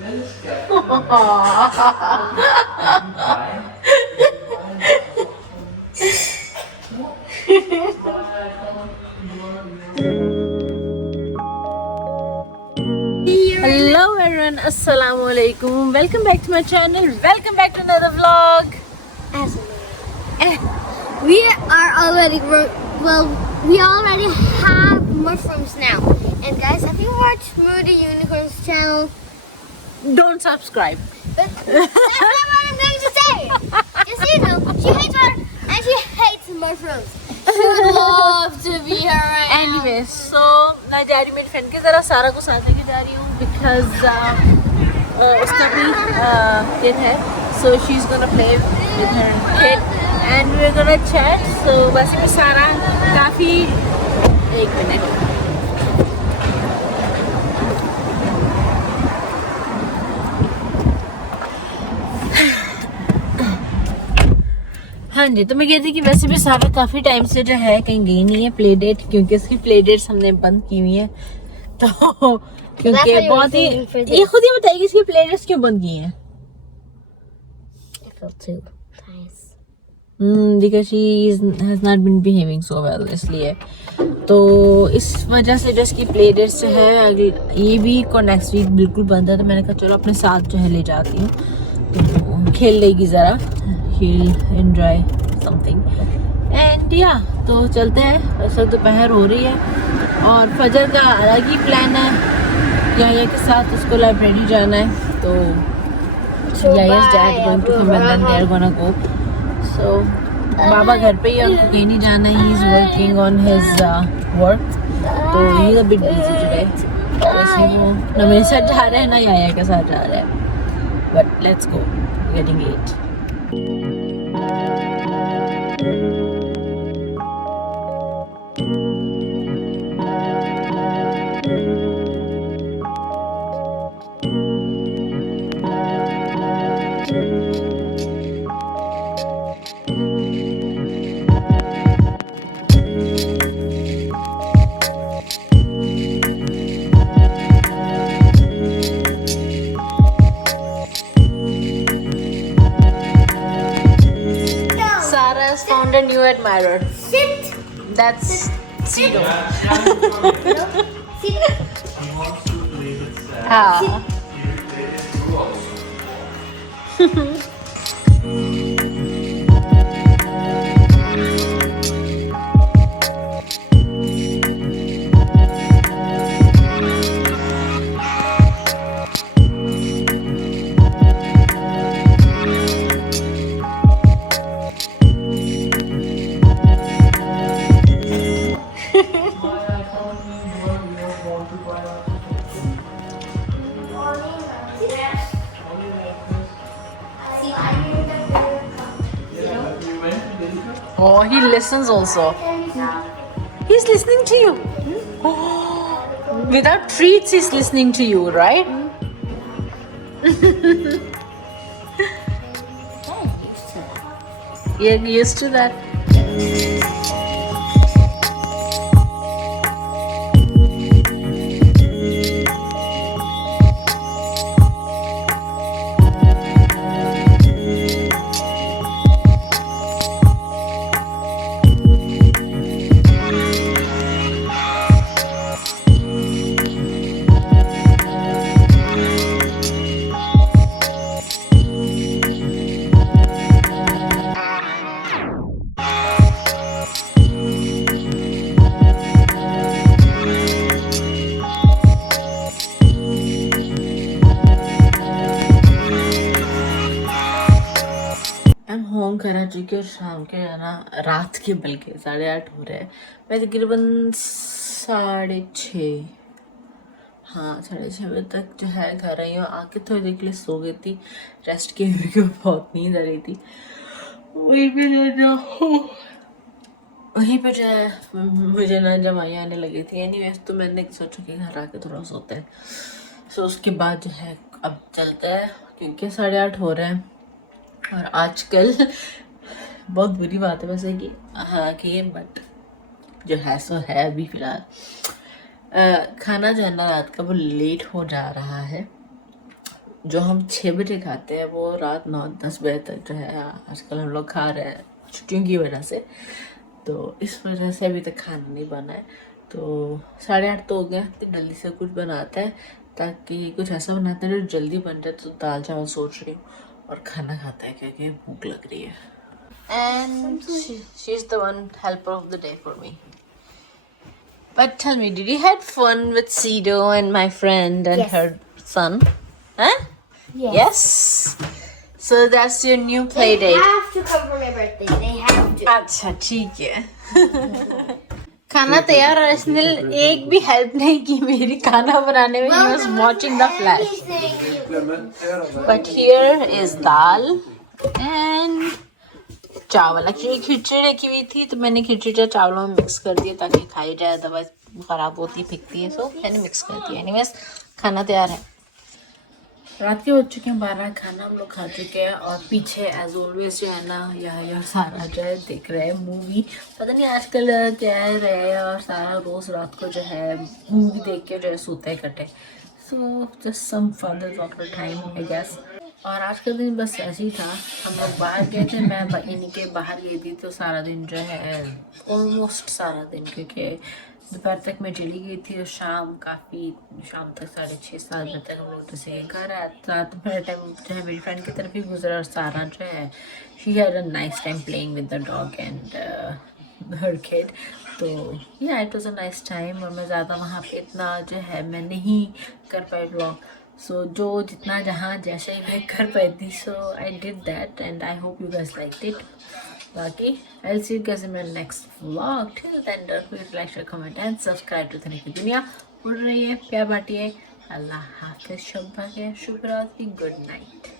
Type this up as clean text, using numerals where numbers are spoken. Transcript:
Hello everyone, assalamu alaikum. Welcome back to my channel. Welcome back to another vlog. We are already we already have mushrooms now. And guys, if you watch Moody Unicorn's channel, Don't subscribe. but that's not what I'm going to say. Just so you know, she hates her and she hates mushrooms. She would love to be here right now. Anyway, so मैं जा रही मेरी friend के ज़रा सारा को साथ लेके जा रही हूँ because उसका भी kid है, so she's gonna play with her kid and we're gonna chat. So वैसे भी सारा काफ़ी एक मिनट हाँ जी, तो मैं कहती थी कि वैसे भी सारा काफ़ी टाइम से जो है कहीं गई नहीं है प्ले डेट, क्योंकि उसकी प्ले डेट्स हमने बंद की हुई है। तो क्योंकि बहुत ही ये खुद ही बताइए इसकी प्ले डेट्स क्यों बंद की हैं? Because she has not been behaving so well, इसलिए तो इस वजह से जो इसकी प्ले डेट्स जो है ये वीक और नेक्स्ट वीक बिल्कुल बंद है। तो मैंने कहा चलो अपने साथ जो है ले जाती हूँ, तो खेल लेगी ज़रा, he'll enjoy something and yeah, तो चलते हैं। इस वक्त दोपहर हो रही है और फजर का अलग ही प्लान है, यहया के साथ उसको लाइब्रेरी जाना है। तो यहया's dad going to come and then they're gonna go. So बाबा घर पे ही है, उनको कहीं नहीं जाना है, he is working on his work, तो he is a bit busy today. वैसे वो ना मेरे साथ जा रहे हैं ना यहया के साथ जा रहे हैं, but let's go, getting late. Sara has found a new admirer. Sit. That's Zero. Sit. Ah. Oh, he listens also. He's listening to you. Oh, without treats, he's listening to you, right? You're used to that. Home Karachi के शाम के है ना, रात के बल्कि 8:30 हो रहे हैं। मैं तकरीबन 6:30 हाँ 6:30 बजे तक जो है घर आई हूँ। आके थोड़ी देर के लिए सो गई थी रेस्ट की, क्योंकि बहुत नींद आ रही थी। वहीं पे जो है मुझे ना जमाई आने लगी थी। एनीवेज तो मैंने सोचा कि घर आके थोड़ा सोते हैं। सो उसके बाद जो है अब चलते हैं, क्योंकि 8:30 हो रहे हैं। और आजकल बहुत बुरी बात है वैसे कि हाँ कि बट जो है सो है अभी फ़िलहाल खाना जो है ना रात का वो लेट हो जा रहा है। जो हम 6 बजे खाते हैं वो रात 9-10 बजे तक जो है आजकल हम लोग खा रहे हैं छुट्टियों की वजह से। तो इस वजह से अभी तक खाना नहीं बना है। तो 8:30 तो हो गया, तो जल्दी से कुछ बनाते हैं ताकि कुछ ऐसा बनाते हैं जो जल्दी बन जाए। तो दाल चावल सोच रही हूँ और खाना खाता है क्योंकि भूख लग रही है। And she's the one helper of the day for me. But tell me, did you had fun with Sido and my friend and Yes. her son? Huh? Yes. Yes. So that's your new play They date. have to come for my birthday. They have to. अच्छा ठीक है। खाना तैयार और इसने एक भी help नहीं की मेरी खाना बनाने में। He was watching the flash. But here is dal and चावल। एक्चुअली खिचड़ी रखी हुई थी तो मैंने खिचड़ी चावलों में मिक्स कर दिया ताकि खाई जाए, अदरवाइज खराब होती फेंकती है। सो मैंने मिक्स कर दिया। एनीवेज खाना तैयार है। रात के बज चुके हैं 12, खाना हम लोग खा चुके हैं और पीछे एज ऑलवेज जो है ना यह सारा जो है देख रहे हैं मूवी। पता नहीं आजकल क्या है रहे और सारा रोज़ रात को जो है मूवी देख के जो है सोते कटे। So just some fun doctor time I guess. और आज का दिन बस ऐसे ही था। हम लोग बाहर गए थे, मैं इन्हीं के बाहर गई थी तो सारा दिन जो है ऑलमोस्ट सारा दिन, क्योंकि दोपहर तक मैं चली गई थी और शाम तक 6:30-7 बजे तक हम लोग जैसे घर आया था। तो मेरा टाइम जो है मेरी फ्रेंड की तरफ ही गुजरा और सारा जो है she had a nice time playing with the dog and her kid. तो या it was a nice time. और मैं ज़्यादा वहाँ पे इतना जो है मैं नहीं कर पाई ब्लॉग। सो जो जितना जहाँ जैसे ही मैं कर पाई थी, so I did that and I hope you guys liked it. बाकी I will see you guys in my next vlog. Till then don't forget to like, share, comment and subscribe to Dhanik की दुनिया। उड़ रही है, प्यार बांटिए। अल्लाह हाफिज़, शब्बा के शुभ रात्रि, गुड नाइट।